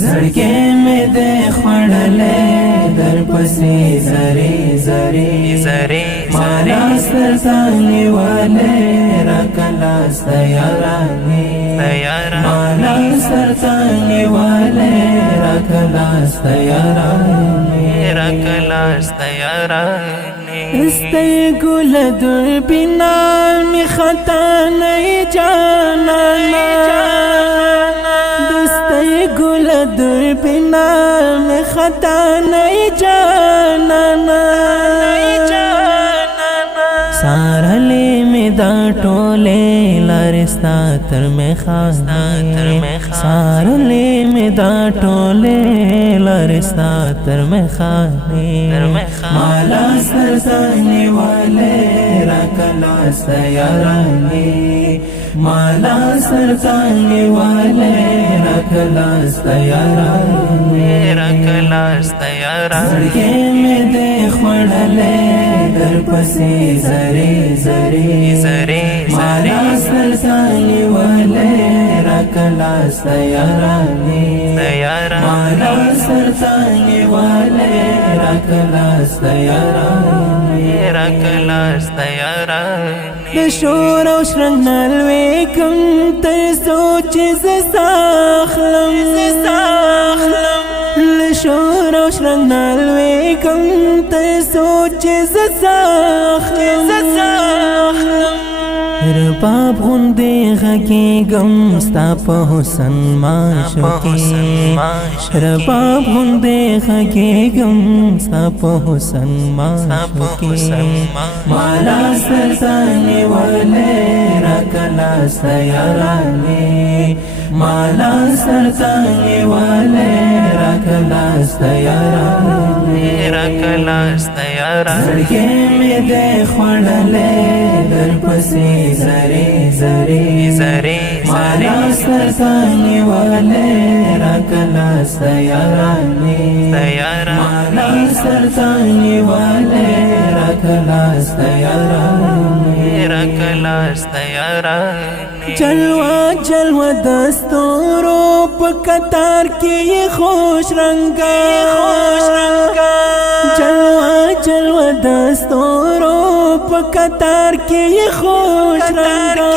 زړګې مې دې خوړلې در پسې زری زری زری مالا سترتا نیولې راکلا ستیارانې مالا سترتا نیولې راکلا ستیارانې استے گل در بنا می خطا نہیں جانانا دستے گل در بنا می خطا نہیں جانانا سارا لے میں دا ٹولے لارستا تر میں خانے سارا لے میں دا ٹولے لارستا تر میں خانے مالا سرزانی والے رکلا سیارانی مالا سرزانی والے رکلا سیارانی زړګې مې دې خوړلې در پسې زری زری مالا سرزانی والے رکلا سیارانی مالا سرزانی والے رکلا سیارانی د شور او شرنګ نلوي کوم تر سوچ زساخلم د شور او شرنګ نلوي کوم تر سوچ زساخلم رباب غندې غږی غم ستا په حسن معشوقې رباب غندې غږی غم ستا په حسن معشوقې مالا سرزانی والے راکلا سیارانی مالا سرزانی والے راکلا سیارانی زړګې مې دې خوړلې در پسې زری زری مالا سرزانی والے راکلا سیارانی مالا سرزانی والے راکلا سیارانی جلوہ جلوہ دستورو پا قطار کی خوش رنگا جلوہ جلوہ دستورو پا قطار کی خوش رنگا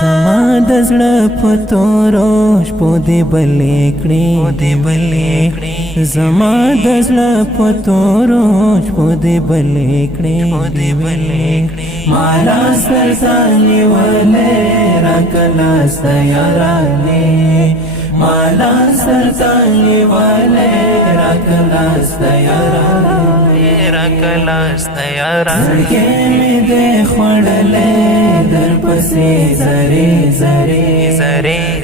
زما د زړه په تورو شپو دې بلې کړې زما د زړه په تورو شپو دې بلې کړې مالا سرزانی والے راکلا سیارانی مالا سرزانی والے راکلا سیارانی زړګې مې دې خوړلې در پسې زری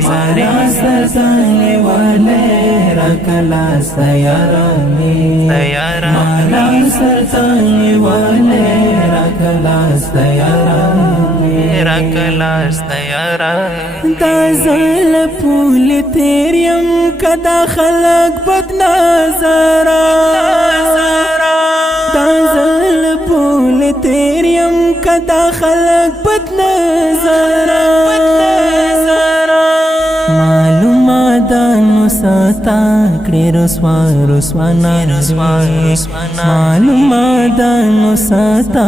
مالا سرزانی والے راکلا سیارانی مالا سرزانی والے راکلا سیارانی دا زل پول تیریم کدا خلق بد نظرا دا زل پول تیریم کدا خلق بد نظرا معلومات نو ستا کړي رسوا معلومات نو ستا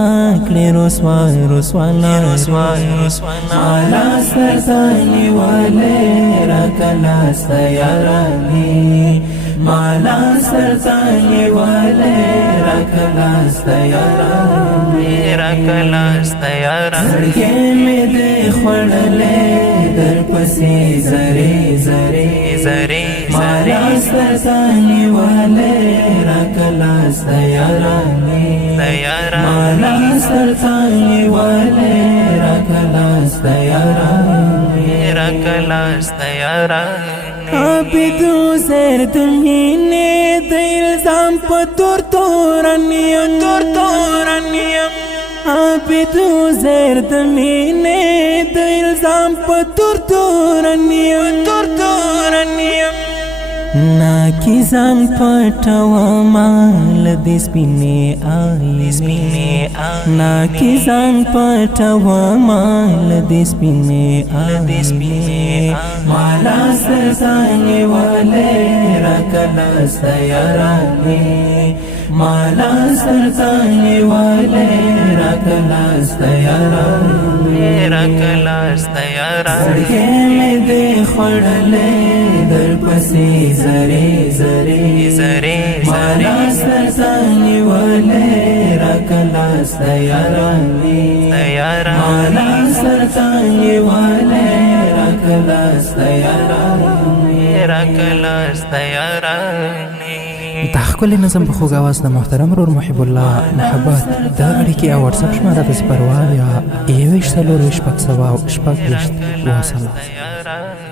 کړي رسوا مالا سرزانی والے راکلا سیارانی مالا سرزانی والے راکلا سیارانی زړګې مې دې خوړلې در پسې زری مالا سرزانی والے راکلا سیارانی مالا سرزانی والے راکلا سیارانی عابدو زیر دمینه د الزام په تورنیم عابدو زیر دمینه د الزام په تورنیم ناکی ځان پټوما لدې سپینې آینې ناکی ځان پټوما لدې سپینې آینې مالا سرزانې والے راکلا سیارانې مالا سرزانې والے راکلا سیارانې راکلا سیارانې مې دې خړلې در پسې زری زری زری مالا سرزانې والے راکلا سیارانې مالا سرزانې والے راکلا سیارانې راکلا سیارانې دا ښکلی نظم په خوږ اواز د محترم ورور محب الله محبت د اړیکې او واتساپ شماره د 0 اویا 21 40 شپږ سوه شپږ ویشت 2 سلام